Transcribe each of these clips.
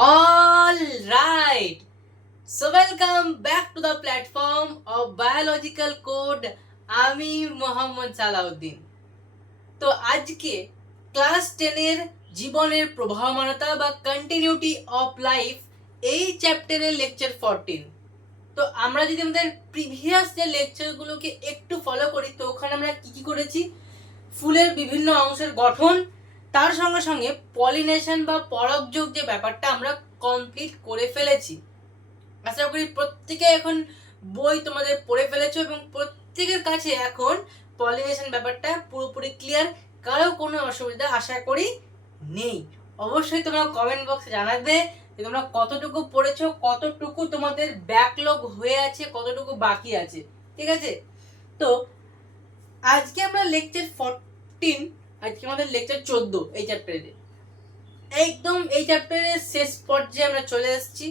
All right. So welcome back to the platform of Biological Code. আমি মোহাম্মদ সালাউদ্দিন। তো আজকে class 10 এর জীবনের প্রবাহমানতা বা কন্টিনিউটি অফ লাইফ এই চ্যাপ্টারের লেকচার 14। তো আমরা যদি আমাদের প্রিভিয়াস যে লেকচারগুলোকে একটু ফলো করি তো ওখানে আমরা কি করেছি, ফুলের বিভিন্ন অংশের গঠন, তার সঙ্গে সঙ্গে পলিনেশন বা পরাগযোগ যে ব্যাপারটা আমরা কমপ্লিট করে ফেলেছি। আশা করি প্রত্যেকে এখন বই তোমাদের পড়ে ফেলেছো এবং প্রত্যেকের কাছে এখন পলিনেশন ব্যাপারটা পুরোপুরি ক্লিয়ার, কারো কোনো অসুবিধা আশা করি নেই। অবশ্যই তোমরা কমেন্ট বক্সে জানাবে যে তোমরা কতটুকু পড়েছো, কতটুকু তোমাদের ব্যাকলগ হয়ে আছে, কতটুকু বাকি আছে। ঠিক আছে, তো আজকে আমরা লেকচার 14, আজকে আমাদের লেকচার 14 এই চ্যাপ্টারে, একদম এই চ্যাপ্টারের শেষ পর্যায়ে আমরা চলে এসেছি।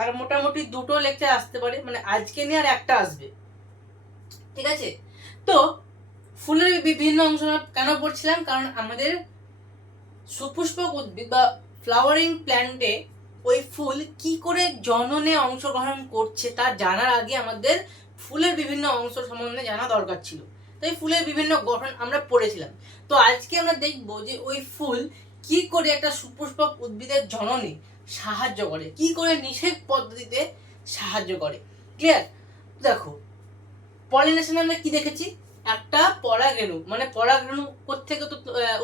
আর মোটামুটি দুটো লেকচার আসতে পারে, মানে আজকে নিয়ে আর একটা আসবে। ঠিক আছে, তো ফুলের বিভিন্ন অংশ কেন পড়ছিলাম, কারণ আমাদের সুপুষ্পক উদ্ভিদ বা ফ্লাওয়ারিং প্ল্যান্টে ওই ফুল কি করে জননে অংশগ্রহণ করছে তা জানার আগে আমাদের ফুলের বিভিন্ন অংশ সম্বন্ধে জানা দরকার ছিল। তাই ফুলের বিভিন্ন গঠন আমরা পড়েছিলাম। তো আজকে আমরা দেখব যে ওই ফুল কি করে একটা সুপুষ্পক উদ্ভিদের জননে সাহায্য করে, কি করে নিষেক পদ্ধতিতে সাহায্য করে। ক্লিয়ার? দেখো, পলিনেশন আমরা কি দেখেছি, একটা পরাগরেণু, মানে পরাগরেণু কোত্থেকে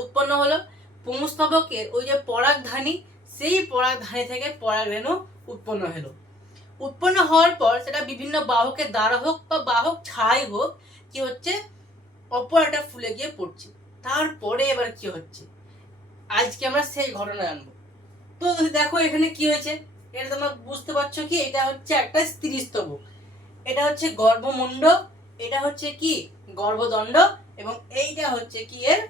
উৎপন্ন হলো, পুংস্তবকের ওই যে পরাগধানী, সেই পরাগধানী থেকে পরাগরেণু উৎপন্ন হলো। উৎপন্ন হওয়ার পর সেটা বিভিন্ন বাহকের দ্বারা হোক বা বাহক ছাড়াই হোক কি হচ্ছে, অপর একটা ফুলে গিয়ে পড়ছে। তারপরে এবার কি হচ্ছে, আজকে আমরা সেই ঘটনা জানবো। তো দেখো এখানে কি হয়েছে, এটা তোমরা বুঝতে পারছো কি, এটা হচ্ছে একটা স্ত্রীস্তবক, এটা হচ্ছে গর্ভমুণ্ড, এটা হচ্ছে কি গর্ভদণ্ড, এবং এইটা হচ্ছে কি এর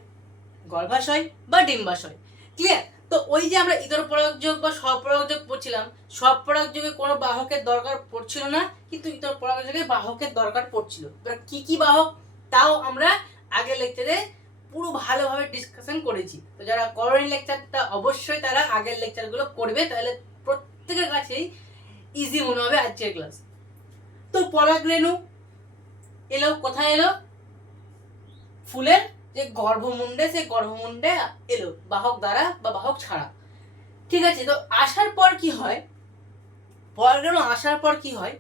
গর্ভাশয় বা ডিম্বাশয়। ক্লিয়ার? তো ওই যে আমরা ইতর পরাগযোগ বা স্বপরাগযোগ পড়ছিলাম, স্বপরাগযোগে কোনো বাহকের দরকার পড়ছিল না, কিন্তু ইতর পরাগযোগে বাহকের দরকার পড়ছিল। এবার কি কি বাহক তাও আমরা আগের লেকচারে পুরো ভালোভাবে ডিসকাশন করেছি। তো যারা করোনি লেকচারটা অবশ্যই তারা আগের লেকচারগুলো করবে, তাহলে প্রত্যেকের কাছেই ইজি মনে হবে আজকের ক্লাস। তো পরাগরেণু এলো, কোথায় এলো, ফুলের যে গর্ভমুণ্ডে, সেই গর্ভমুণ্ডে এলো বাহক দ্বারা বা বাহক ছাড়া। ঠিক আছে, তো আসার পর কি হয়, পরাগরেণু আসার পর কি হয়,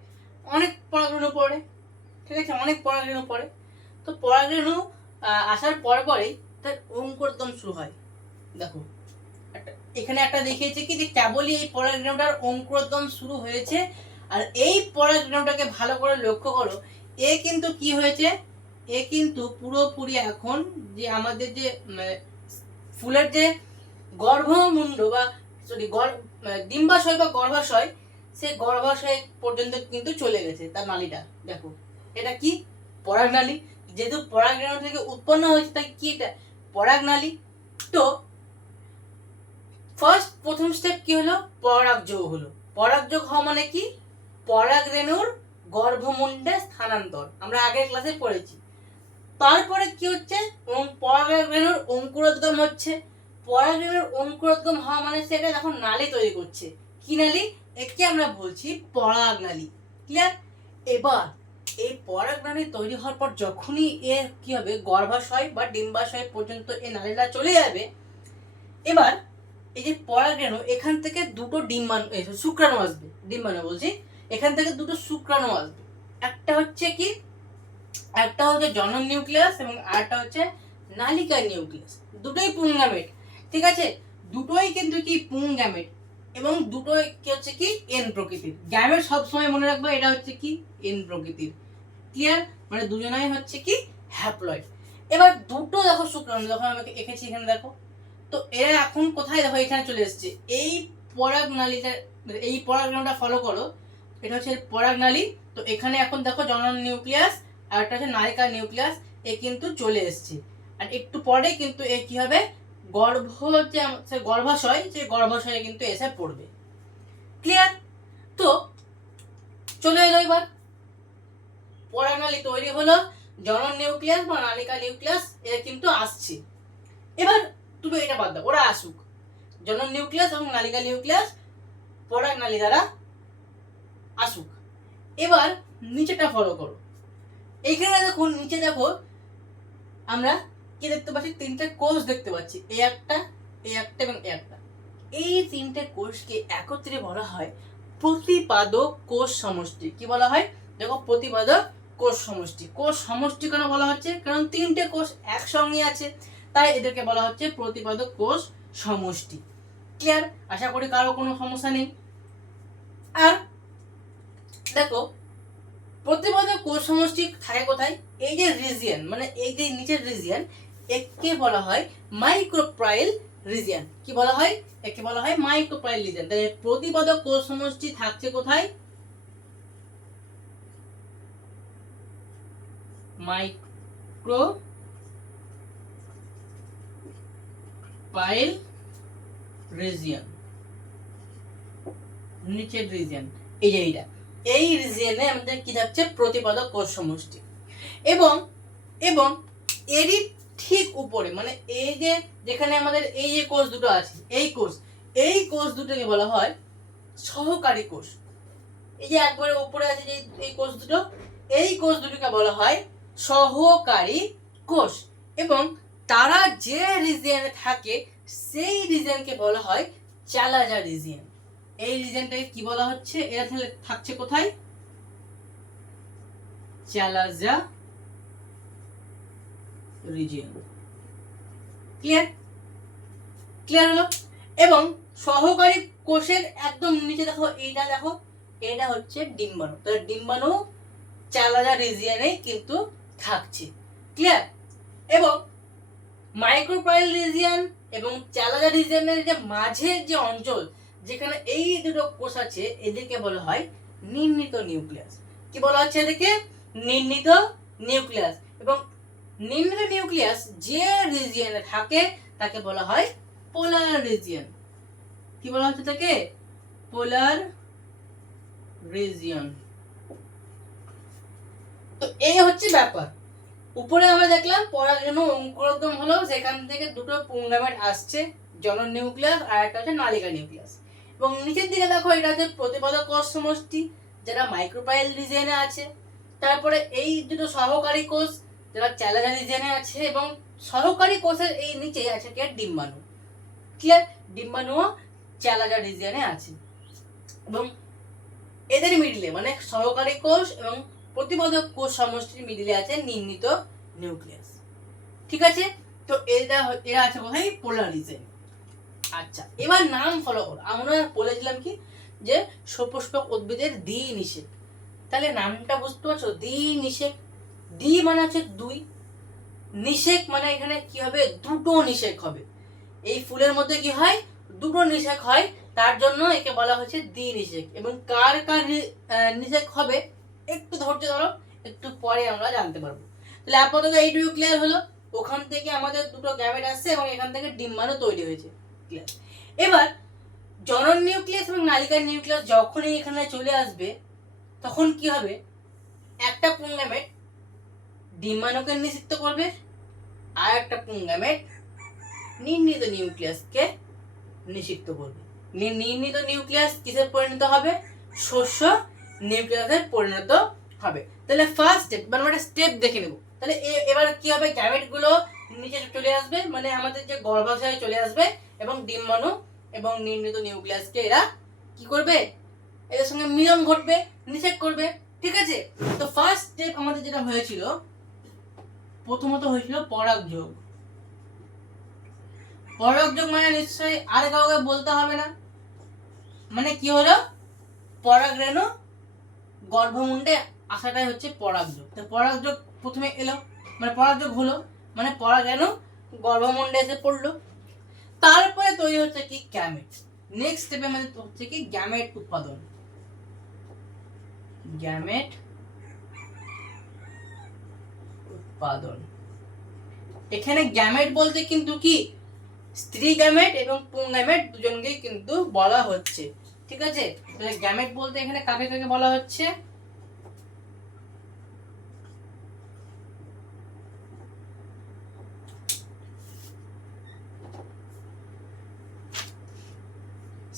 অনেক পরাগরেণু পড়ে। ঠিক আছে, অনেক পরাগরেণু পড়ে। তো পরাগরেণু আসার পর পরেই তার অঙ্কুরোদ্গম শুরু হয়। দেখো এখানে একটা দেখিয়েছে কি যে কেবলই এই পরাগরেণুটার অঙ্কুরোদ্গম শুরু হয়েছে। আর এই পরাগরেণুটাকে ভালো করে লক্ষ্য করো, এ কিন্তু কি হয়েছে, এ কিন্তু পুরোপুরি এখন যে আমাদের যে ফুলের যে গর্ভমুণ্ড বা ডিম্বাশয় বা গর্ভাশয়, সেই গর্ভাশয় পর্যন্ত কিন্তু চলে গেছে তার নালীটা। দেখো এটা কি পরাগনালী, যেহেতু পরাগরেণু থেকে উৎপন্ন হয়েছে তাই কি এটা পরাগনালী। তো প্রথম স্টেপ কি হলো, পরাগযোগ হলো। পরাগযোগ হওয়া মানে কি, পরাগরেণুর গর্ভমুণ্ডে স্থানান্তর, আমরা আগের ক্লাসে পড়েছি। তারপরে কি হচ্ছে, পরাগরেণুর অঙ্কুরোদ্গম হচ্ছে। পরাগরেণুর অঙ্কুরোদ্গম হওয়া মানে সেটা যখন নালী তৈরি করছে, কি নালী, একে আমরা বলছি পরাগনালী। ক্লিয়ার? এবার এই পরাগনালী তৈরি হওয়ার পর যখনই এর কি হবে, গর্ভাশয় বা ডিম্বাশয় পর্যন্ত এই নালীটা চলে যাবে, এবার এই যে পরাগরেণু, এখান থেকে দুটো শুক্রাণু আসবে, ডিম্বাণু বলছি, এখান থেকে দুটো শুক্রাণু আসবে। একটা হচ্ছে কি, একটা হচ্ছে জনন নিউক্লিয়াস এবং আরেকটা হচ্ছে নালিকা নিউক্লিয়াস। দুটোই পুংগ্যামেট। ঠিক আছে, দুটোই কিন্তু কি পুংগ্যামেট, এবং দুটোই কি হচ্ছে কি এন প্রকৃতির গ্যামেট। সবসময় মনে রাখবে এটা হচ্ছে কি এন প্রকৃতির। ক্লিয়ার? মানে দুজনাই হচ্ছে কি হ্যাপ্লয়েড। এবার দুটো দেখো শুক্রাণু, যখন আমাকে এঁকেছি এখানে দেখো, তো এরা এখন কোথায়, দেখো এখানে চলে এসছে, এই পরাগনালীটা, এই পরাগরেণুটা ফলো করো, এটা হচ্ছে পরাগনালী। তো এখানে এখন দেখো জনন নিউক্লিয়াস আর একটা হচ্ছে নালিকা নিউক্লিয়াস, এ কিন্তু চলে এসছে। আর একটু পরে কিন্তু এ কি হবে, যে গর্ভাশয়, সেই গর্ভাশয়ে কিন্তু এসে পড়বে। ক্লিয়ার? তো চলে এলো, এবার পরাগনালী তৈরি হলো, জনন নিউক্লিয়াস বা নালিকা নিউক্লিয়াস এ কিন্তু আসছে। এবার তুমি এটা বাদ দাও, ওরা আসুক, জনন নিউক্লিয়াস এবং নালিকা নিউক্লিয়াস পরাগনালী দ্বারা আসুক। এবার নিচেটা ফলো করো। এইখানে দেখো, নিচে দেখো আমরা কি দেখতে পাচ্ছি, তিনটে কোষ দেখতে পাচ্ছি, এই একটা, এই একটা এবং এই একটা। এই তিনটে কোষকে একত্রে বলা হয় প্রতিপাদক কোষ সমষ্টি। কি বলা হয়? দেখো, প্রতিপাদক কোষ সমষ্টি। কোষ সমষ্টি কেন বলা হচ্ছে? কারণ তিনটে কোষ একসঙ্গে আছে, তাই এদেরকে বলা হচ্ছে প্রতিপাদক কোষ সমষ্টি। ক্লিয়ার? আশা করি কারো কোনো সমস্যা নেই। আর দেখো, প্রতিপাদক কোষ সমষ্টি থাকে কোথায়? এই যে রিজিয়ন, মানে এই যে নিচের রিজিয়ন, একে বলা হয় মাইক্রোপ্রাইল রিজিয়ন। কি বলা হয়? একে বলা হয় মাইক্রোপ্রাইল রিজিয়ন। তাই প্রতিপাদক কোষ সমষ্টি থাকছে কোথায়? মাইক্রোপ্রাইল রিজিয়ন, নিচের রিজিয়ন, এই যে এইটা, এই রিজিয়নে আমাদের কি থাকছে? প্রতিপাদক কোষ সমষ্টি। এবং এবং এরই ঠিক উপরে, মানে এই যে যেখানে আমাদের এই যে কোষ দুটো আছে, এই কোষ দুটোকে বলা হয় সহকারী কোষ। এই যে একবারে উপরে আছে যে এই কোষ দুটো, এই কোষ দুটোকে বলা হয় সহকারী কোষ। এবং তারা যে রিজিয়নে থাকে সেই রিজিয়নকে বলা হয় চালাজা রিজিয়ন। এই রিজিয়নটাকে কি বলা হচ্ছে? এরা তাহলে থাকছে কোথায়? চালাজা রিজিয়ন। ক্লিয়ার? ক্লিয়ার হলো? এবং সহকারী কোষের একদম নিচে দেখো, এইটা দেখো, এটা হচ্ছে ডিম্বাণু। তাহলে ডিম্বাণু চালাজা রিজিয়নে কিন্তু থাকছে। ক্লিয়ার? এবং মাইক্রোপ্রাইল রিজিয়ন এবং চালাজা রিজিয়নের যে মাঝের যে অঞ্চল, যেখানে এই দুটো কোষ আছে, এদেরকে বলা হয় নির্ণিত নিউক্লিয়াস। কি বলা হচ্ছে এদেরকে? নির্ণিত নিউক্লিয়াস। এবং নির্ণিত নিউক্লিয়াস যে রিজিয়নে থাকে তাকে বলা হয় পোলার রিজিয়ন। কি বলা হচ্ছে তাকে? পোলার রিজিয়ন। তো এই হচ্ছে ব্যাপার। উপরে আমরা দেখলাম পরাগরেণু অঙ্কুরোদ্গম হলো, সেখান থেকে দুটো পুংগামেট আসছে, জনন নিউক্লিয়াস আর একটা হচ্ছে নালিকা নিউক্লিয়াস। এবং নিচের দিকে দেখো, এটা হচ্ছে প্রতিপাদক কোষ সমষ্টি, যারা মাইক্রোপ্রাইল রিজিয়নে আছে। তারপরে এই দুটো সহকারী কোষ, যারা চালাজা রিজিয়নে আছে। এবং সহকারী কোষের এই নিচে আছে কি? ডিম্বাণু। ক্লিয়ার? ডিম্বাণুও চালাজা রিজিয়নে আছে। এবং এদের মিডিলে, মানে সহকারী কোষ এবং প্রতিপাদক কোষ সমষ্টির মিডিলে আছে নির্ণিত নিউক্লিয়াস। ঠিক আছে? তো এরা আছে কোথায়? পোলার রিজিয়ন। আচ্ছা, এবার নাম ফলো করো। আমরা বলেছিলাম কি যে সপুষ্পক উদ্ভিদের দ্বি নিষেক। তাহলে নামটা বুঝতে পারছো? দ্বি নিষেক। দ্বি মানে হচ্ছে দুই, নিষেক মানে এখানে কি হবে? দুটো নিষেক হবে। এই ফুলের মধ্যে কি হয়? দুটো নিষেক হয়, তার জন্য একে বলা হচ্ছে দ্বি নিষেক। এবং কার কার নিষেক হবে একটু ধৈর্য ধরো, একটু পরে আমরা জানতে পারবো। তাহলে আপাতত এইটুকু ক্লিয়ার হলো। ওখান থেকে আমাদের দুটো গ্যামেট আসছে এবং এখান থেকে ডিম্বাণু তৈরি হয়েছে। ক্লিয়ার? এবার জনন নিউক্লিয়াস এবং নালিকার নিউক্লিয়াস যখনই এখানে চলে আসবে, তখন কি হবে? একটা পুংগ্যামেট ডিম্বাণুকে নিষিক্ত করবে, আর একটা পুংগ্যামেট নির্ণিত নিউক্লিয়াসকে নিষিক্ত করবে। নির্ণিত নিউক্লিয়াস কিসে পরিণত হবে? শস্য নিউক্লিয়াসে পরিণত হবে। তাহলে ফার্স্ট স্টেপ, মানে আমরা স্টেপ দেখে নেব। তাহলে এবার কি হবে? গ্যামেট গুলো নিচে চলে আসবে, মানে আমাদের যে গর্ভাশয়ে চলে আসবে, এবং ডিম্বাণু এবং নির্ণিত নিউক্লিয়াসকে এরা কি করবে? এদের সঙ্গে মিলন ঘটবে, নিষেক করবে। ঠিক আছে? তো ফার্স্ট স্টেপ আমাদের যেটা হয়েছিল, প্রথমত হয়েছিল পরাগযোগ। পরাগযোগ মানে নিশ্চয়ই আর কাউকে বলতে হবে না, মানে কি হলো? পরাগরেণু গর্ভমুণ্ডে আসাটাই হচ্ছে পরাগযোগ। তো পরাগযোগ প্রথমে এলো, মানে পরাগযোগ হলো, মানে পরাগরেণু গর্ভমুণ্ডে এসে পড়লো। তারপরে তৈরি হচ্ছে কি? গ্যামেট। নেক্সট স্টেপে আমাদের হচ্ছে কি? গ্যামেট উৎপাদন। গ্যামেট উৎপাদন। এখানে গ্যামেট বলতে কিন্তু কি স্ত্রী গ্যামেট এবং পুংগ্যামেট দুজনকেই কিন্তু বলা হচ্ছে। ঠিক আছে? তাহলে গ্যামেট বলতে এখানে কাকে কাকে বলা হচ্ছে?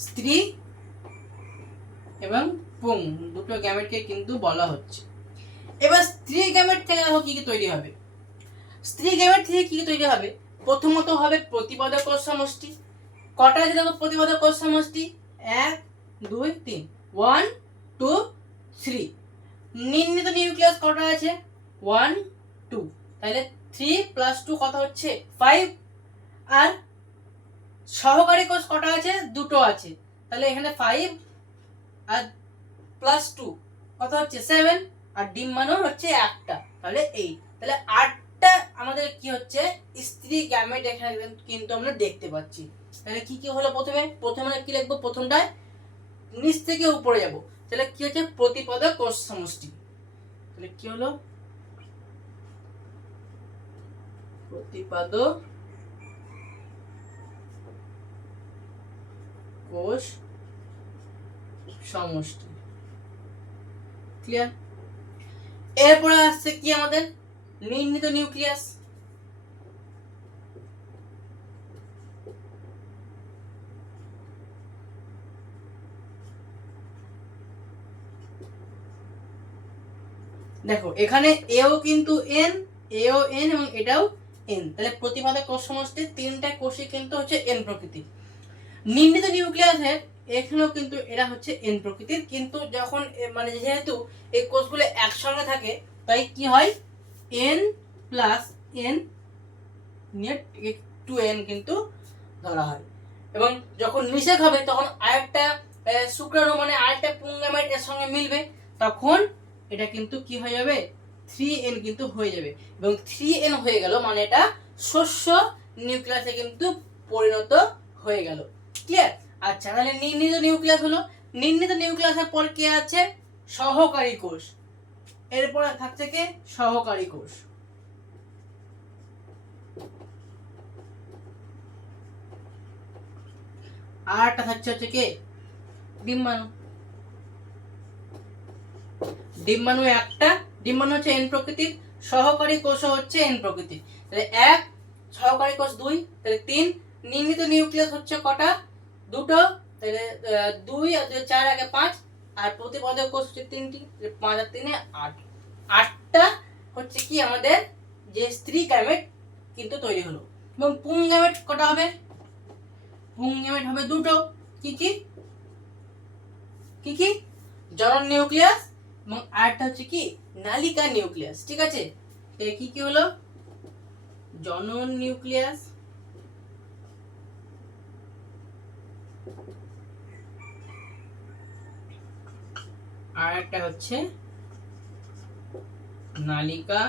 স্ত্রী এবং পুং দুটো গ্যামেটকে কিন্তু বলা হচ্ছে। এবার স্ত্রী গ্যামেট থেকে দেখো কি কি তৈরি হবে। স্ত্রী গ্যামেট থেকে কি কি তৈরি হবে? প্রথমত হবে প্রতিপাদক কোষ সমষ্টি। কটা আছে দেখো প্রতিপাদক কোষ সমষ্টি? 1 2 3, 1 2 3। নির্ণিত নিউক্লিয়াস কটা আছে? 1 2, তাহলে 3 + 2 কত হচ্ছে? 5। আর সহকারী কোষ কটা আছে? দুটো আছে, তাহলে এখানে 5 আর +2 কত হচ্ছে? 7। আর ডিম্বাণু হচ্ছে একটা, তাহলে 8। তাহলে 8টা আমাদের কি হচ্ছে? স্ত্রী গ্যামেট এখানে কিন্তু আমরা দেখতে পাচ্ছি। তাহলে কি কি হলো? প্রথমে কি লিখবো? প্রথমটায় নিচ থেকে উপরে যাব, তাহলে কি হচ্ছে? প্রতিপাদক কোষ সমষ্টি। তাহলে কি হলো? প্রতিপাদক কোষ সমষ্টি। ক্লিয়ার? এরপরে আসছে কি আমাদের? নির্ণিত নিউক্লিয়াস। দেখো এখানে এও কিন্তু এন, এও এন এবং এটাও এন, তাহলে প্রতিপাদক কোষ সমষ্টির তিনটা কোষই কিন্তু হচ্ছে এন প্রকৃতির। নির্ণিত নিউক্লিয়াসের এখানেও কিন্তু এরা হচ্ছে এন প্রকৃতির, কিন্তু যখন মানে যেহেতু এই কোষগুলো একসঙ্গে থাকে তাই কি হয়? N plus N net 2n কিন্তু ধরা হয়। এবং যখন নিষেক হবে তখন আরেকটা শুক্রাণু মানে আরেকটা পুংগামেট এর সঙ্গে মিলবে, তখন এটা কিন্তু কি হয়ে যাবে? 3n কিন্তু হয়ে যাবে। এবং 3n হয়ে গেল মানে এটা শস্য নিউক্লিয়াসে কিন্তু পরিণত হয়ে গেল। ক্লিয়ার? আচ্ছা, তাহলে নির্ণিত নিউক্লিয়াস হলো। নির্ণিত নিউক্লিয়াসের পর কে আছে? সহকারী কোষ। এরপর থাকছে কে? সহকারী কোষ। আরটা থাকছে হচ্ছে কে? ডিম্বাণু। ডিম্বাণু একটা, ডিম্বাণু হচ্ছে এন প্রকৃতির, সহকারী কোষ হচ্ছে এন প্রকৃতির। তাহলে 1, সহকারী কোষ 2, তাহলে 3। নির্ণিত নিউক্লিয়াস হচ্ছে কটা? দুটো, তাহলে 2 আর 4 আগে 5, আর প্রতিপাদক কোষ হচ্ছে 3টি, 5 আর 3 8। 8টা হচ্ছে কি আমাদের যে স্ত্রী গ্যামেট কিন্তু তৈরি হলো। এবং পুং গ্যামেট কটা হবে? পুং গ্যামেট হবে দুটো। কি কি? কি কি? জনন নিউক্লিয়াস এবং আরেকটা হচ্ছে কি? নালিকা নিউক্লিয়াস। ঠিক আছে, কি কি হলো? জনন নিউক্লিয়াস আর একটা হচ্ছে নালিকা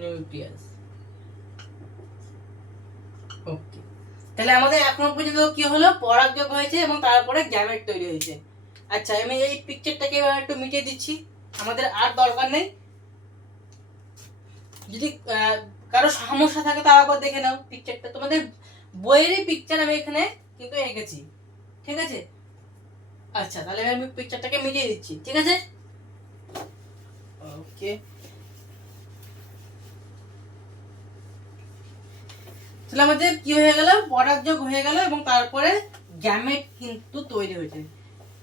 নিউক্লিয়াস। ওকে, তাহলে আমাদের এখনো পর্যন্ত কি হলো? পরাগযোগ হয়েছে এবং তারপরে গ্যামেট তৈরি হয়েছে। আচ্ছা, আমি এই পিকচারটাকে এবার একটু মিটিয়ে দিচ্ছি, আমাদের আর দরকার নেই। যদি কারো সমস্যা থাকে তাও আবার দেখে নাও পিকচারটা, তোমাদের বইয়েরই পিকচার আমি এখানে কিন্তু এঁকেছি। ঠিক আছে? আচ্ছা, তাহলে আমি পিকচারটাকে মিটিয়ে দিচ্ছি। ঠিক আছে? ওকে, তাহলে আমাদের কি হয়ে গেল? পরাগযোগ হয়ে গেল এবং তারপরে গ্যামেট কিন্তু তৈরি হয়েছে।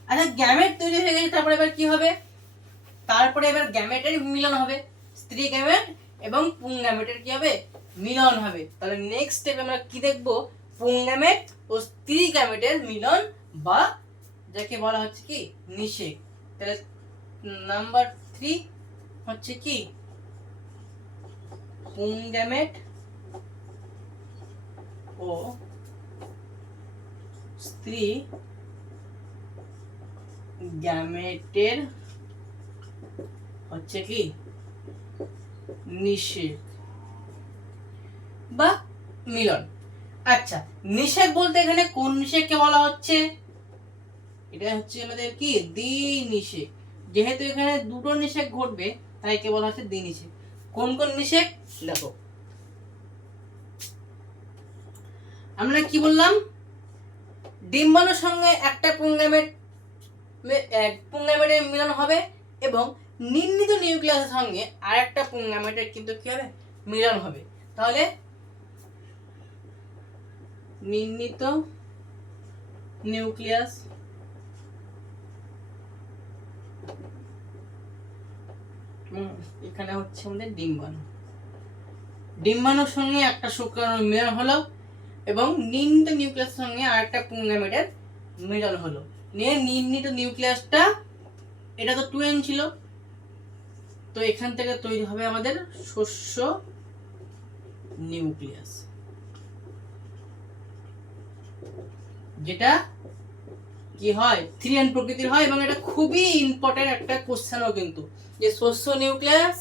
আচ্ছা, গ্যামেট তৈরি হয়ে গেছে, তারপরে এবার কি হবে? তারপরে এবার গ্যামেটের মিলন হবে। স্ত্রী গ্যামেট এবং পুং গ্যামেটের কি হবে? মিলন হবে। তাহলে নেক্সট স্টেপে আমরা কি দেখব? পুং গ্যামেট ও স্ত্রী গ্যামেটের মিলন, বা যাকে বলা হচ্ছে কি? নিষেক। তাহলে নাম্বার 3 হচ্ছে কি? পুং গ্যামেট ও স্ত্রী গ্যামেটের হচ্ছে কি? নিষেক বা মিলন। আচ্ছা, নিষেক বলতে এখানে কোন নিষেককে বলা হচ্ছে? এটা হচ্ছে আমাদের কি? দ্বিনিষেক। যেহেতু এখানে দুটো নিষেক ঘটবে তাই কে বলা হচ্ছে দ্বিনিষেক। কোন কোন নিষেক দেখো, আমরা কি বললাম? ডিম্বাণুর সঙ্গে একটা পুংগ্যামেটের মিলন হবে এবং নির্ণিত নিউক্লিয়াসের সঙ্গে আরেকটা পুংগ্যামেটের কিন্তু কি হবে? মিলন হবে। তাহলে নির্ণিত নিউক্লিয়াস, এখানে হচ্ছে আমাদের ডিম্বাণু। ডিম্বাণুর সঙ্গে একটা শুক্রাণুর মিলন হলো এবং নির্মিত নিউক্লিয়াসের সঙ্গে আরেকটা পুং গ্যামেটের মিলন হলো। নির্মিত নিউক্লিয়াসটা এটা তো 2n ছিল, তো এখান থেকে তৈরি হবে আমাদের শস্য নিউক্লিয়াস, যেটা কি হয় 3n প্রকৃতির হয়। এবং এটা খুবই ইম্পর্টেন্ট একটা কোশ্চেনও কিন্তু, যে শস্য নিউক্লিয়াস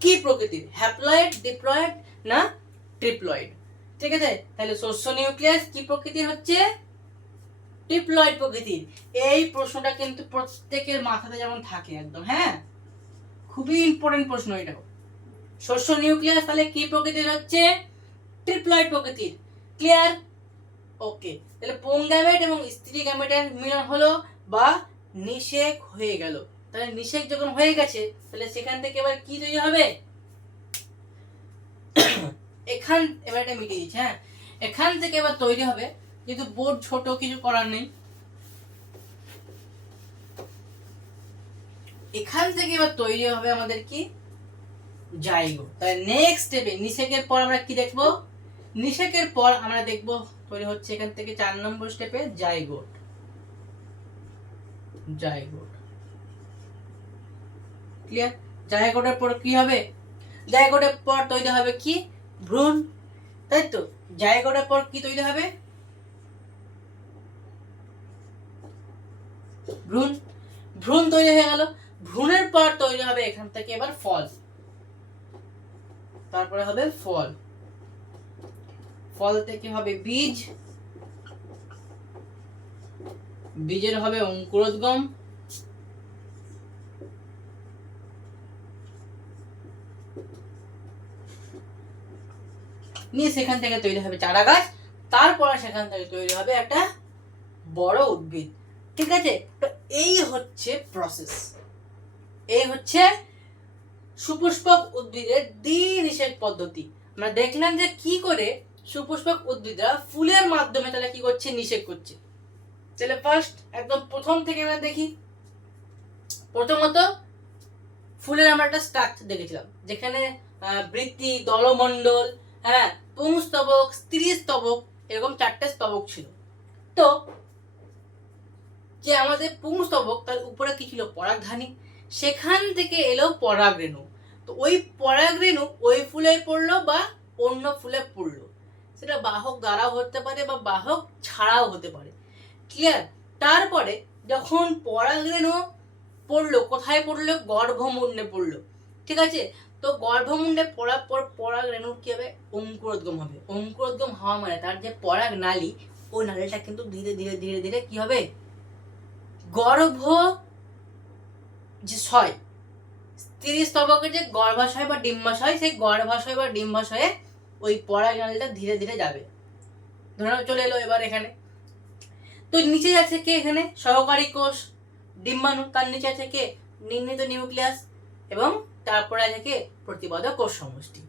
কি প্রকৃতির, হ্যাপ্লয়েড, ডিপ্লয়েড না ট্রিপ্লয়েড। ঠিক আছে, তাহলে শস্য নিউক্লিয়াস কি প্রকৃতির হচ্ছে, ট্রিপ্লয়েড প্রকৃতির। এই প্রশ্নটা কিন্তু প্রত্যেকের মাথাতে যেমন থাকে একদম, হ্যাঁ খুবই ইম্পর্টেন্ট প্রশ্ন এটাও। শস্য নিউক্লিয়াস তাহলে কি প্রকৃতির হচ্ছে, ট্রিপ্লয়েড প্রকৃতির। ক্লিয়ার? ওকে, তাহলে পুং গ্যামেট এবং স্ত্রী গ্যামেটের মিলন হলো বা নিষেক হয়ে গেল। তাহলে নিষেক যখন হয়ে গেছে তাহলে সেখান থেকে এবার কি তৈরি হবে, এবার এটা মিটিয়ে দিচ্ছে। হ্যাঁ, এখান থেকে এবার তৈরি হবে, যেহেতু বোর্ড ছোট কিছু করার নেই, এখান থেকে এবার তৈরি হবে আমাদের কি, জাইগোট। তাহলে নেক্সট স্টেপে নিষেকের পর আমরা কি দেখবো, নিষেকের পর আমরা দেখবো তৈরি হচ্ছে এখান থেকে 4 নম্বর স্টেপে জাইগোট। Zygote clear? জাইগোটের পর কি হবে, জাইগোটের পর তৈরি হবে কি, ভ্রূণ, তাই তো? জাইগোটের পর কি তৈরি হবে, ভ্রূণ। ভ্রূণ তৈরি হয়ে গেল, ভ্রূণের পর তৈরি হবে এখান থেকে এবার ফল, তারপরে হবে ফল, ফল থেকে হবে বীজ, বীজের হবে অঙ্কুরোদ্গম, নিয়ে সেখান থেকে তৈরি হবে চারা গাছ, তারপরে সেখান থেকে তৈরি হবে একটা বড় উদ্ভিদ। ঠিক আছে, তো এই হচ্ছে প্রসেস, এই হচ্ছে সুপুষ্পক উদ্ভিদের দ্বিনিষেক পদ্ধতি। আমরা দেখলাম যে কি করে সুপুষ্পক উদ্ভিদরা ফুলের মাধ্যমে তাহলে কি করছে, নিষেক করছে। তাহলে ফার্স্ট একদম প্রথম থেকে আমরা দেখি। প্রথমত ফুলের আমরা একটা স্ট্রাকচার দেখেছিলাম, যেখানে বৃত্তি, দলমণ্ডল, হ্যাঁ পুংস্তবক, স্ত্রীস্তবক, এরকম 4টে স্তবক ছিল। তো যে আমাদের পুংস্তবক, তার উপরে কি ছিল, পরাগধানী, সেখান থেকে এলো পরাগরেণু। তো ওই পরাগরেণু ওই ফুলে পড়লো বা অন্য ফুলে পড়লো, সেটা বাহক দ্বারাও হতে পারে বা বাহক ছাড়াও হতে পারে। ক্লিয়ার? তারপরে যখন পরাগরেণু পড়লো, কোথায় পড়লো, গর্ভমুণ্ডে পড়লো। ঠিক আছে, তো গর্ভমুণ্ডে পড়ার পর পরাগরেণুর কি হবে, অঙ্কুরোদ্গম হবে। অঙ্কুরোদ্গম হওয়া মানে তার যে পরাগ নালী, ওই নালীটা কিন্তু ধীরে ধীরে ধীরে ধীরে কি হবে, গর্ভ যে শয়, স্ত্রী স্তবকের যে গর্ভাশয় বা ডিম্বাশয়, সেই গর্ভাশয় বা ডিম্বাশয়ে ওই পরাগ নালীটা ধীরে ধীরে যাবে। ধরো চলে এলো এবার এখানে, তো নিচে আছে কে, এখানে সহকারী কোষ, ডিম্বাণু, তার নিচে আছে কে, নির্মিত নিউক্লিয়াস, এবং তারপরে আছে কে, প্রতিপাদক কোষ সমষ্টি।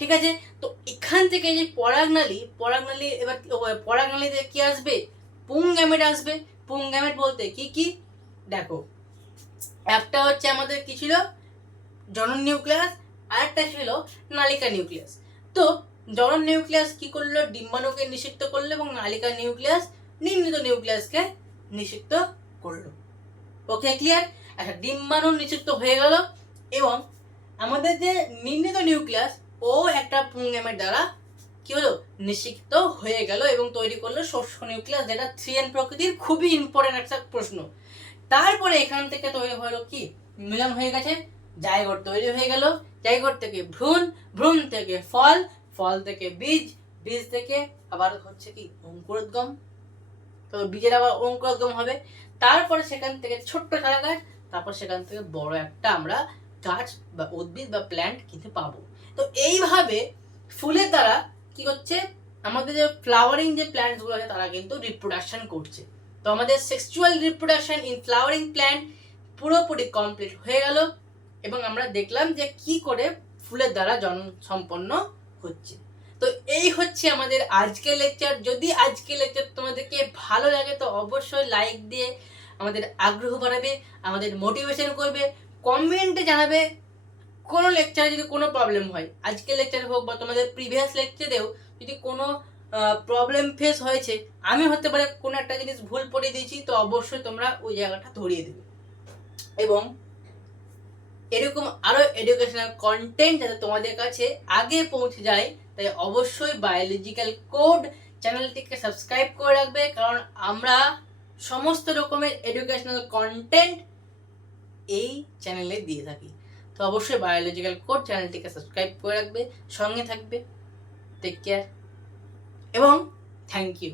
ঠিক আছে, তো এখান থেকে যে পরাগনালী, এবার পরাগনালীতে কি আসবে, পুং গ্যামেট আসবে। পুং গ্যামেট বলতে কি কি দেখো, একটা হচ্ছে আমাদের কি ছিল, জনন নিউক্লিয়াস, আর একটা ছিল নালিকা নিউক্লিয়াস। তো জনন নিউক্লিয়াস কি করলো, ডিম্বাণুকে নিষিক্ত করলো, এবং নালিকা নিউক্লিয়াস নির্মিত নিউক্লিয়াসকে নিষিক্ত করলো। Okay clear? আচ্ছা, ডিম্বাণু নিষিক্ত হয়ে গেল, এবং আমাদের যে নির্মিত নিউক্লিয়াস, ও একটা পুং গ্যামেট দ্বারা কি হলো, নিষিক্ত হয়ে গেল এবং তৈরি করলো শস্য নিউক্লিয়াস, যেটা 3n প্রকৃতির। খুবই ইম্পর্টেন্ট একটা প্রশ্ন। তারপরে এখান থেকে তৈরি হলো কি, মিলন হয়ে গেছে, জাইগোট তৈরি হয়ে গেল, জাইগোট থেকে ভ্রূণ, ভ্রূণ থেকে ফল, ফল থেকে বীজ, বীজ থেকে আবার হচ্ছে কি অঙ্কুরোদ্গম, তো বীজের আবার অঙ্কুরোদ্গম হবে, তারপরে সেখান থেকে ছোট্ট চারা গাছ, তারপর সেখান থেকে বড় একটা আমরা গাছ বা উদ্ভিদ বা প্ল্যান্ট কিন্তু পাবো। তো এইভাবে ফুলের দ্বারা কি হচ্ছে, আমাদের যে ফ্লাওয়ারিং যে প্ল্যান্টস গুলো আছে তারা কিন্তু রিপ্রোডাকশন করছে। তো আমাদের sexual reproduction in flowering plant পুরোপুরি কমপ্লিট হয়ে গেল, এবং আমরা দেখলাম যে কি করে ফুলের দ্বারা জন্ম সম্পন্ন হচ্ছে। তো এই হচ্ছে আমাদের আজকের লেকচার। যদি আজকের লেকচার তোমাদেরকে ভালো লাগে তো অবশ্যই লাইক দিয়ে আমাদের আগ্রহ বাড়াবে, আমাদের মোটিভেশন করবে, কমেন্টে জানাবে কোনো লেকচারে যদি কোনো প্রবলেম হয়, আজকের লেকচারে হোক বা তোমাদের প্রিভিয়াস লেকচারেও যদি কোনো প্রবলেম ফেস হয়েছে, আমি হতে পারে কোনো একটা জিনিস ভুল পড়ে দিয়েছি, তো অবশ্যই তোমরা ওই জায়গাটা ধরিয়ে দেবে। এবং এরকম আরও এডুকেশনাল কন্টেন্ট যাতে তোমাদের কাছে আগে পৌঁছে যায়, তাই অবশ্যই বায়োলজিক্যাল কোড চ্যানেলটিকে সাবস্ক্রাইব করে রাখবে, কারণ আমরা সমস্ত রকমের এডুকেশনাল কন্টেন্ট এই চ্যানেলে দিয়ে থাকি। তো অবশ্যই বায়োলজিক্যাল কোড চ্যানেলটিকে সাবস্ক্রাইব করে রাখবে, সঙ্গে থাকবে। টেক কেয়ার এবং থ্যাংক ইউ।